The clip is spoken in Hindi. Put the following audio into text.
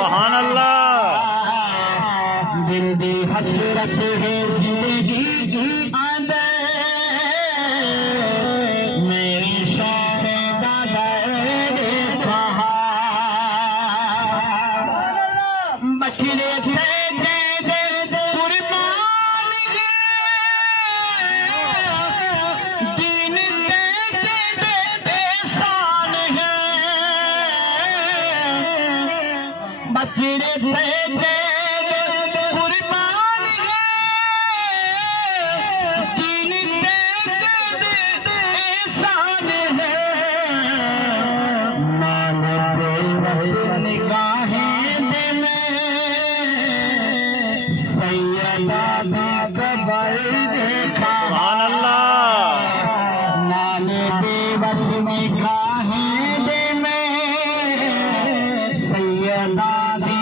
सुभान अल्लाह। दिल दी हसरत है जिंदगी आंदे मेरी शौक़ दादा कहा बचड़े थे दे कुर्बान दीन दे शान है बचड़े थे सुभान अल्लाह। नाने बेबस में काहे दे में सैयदा दी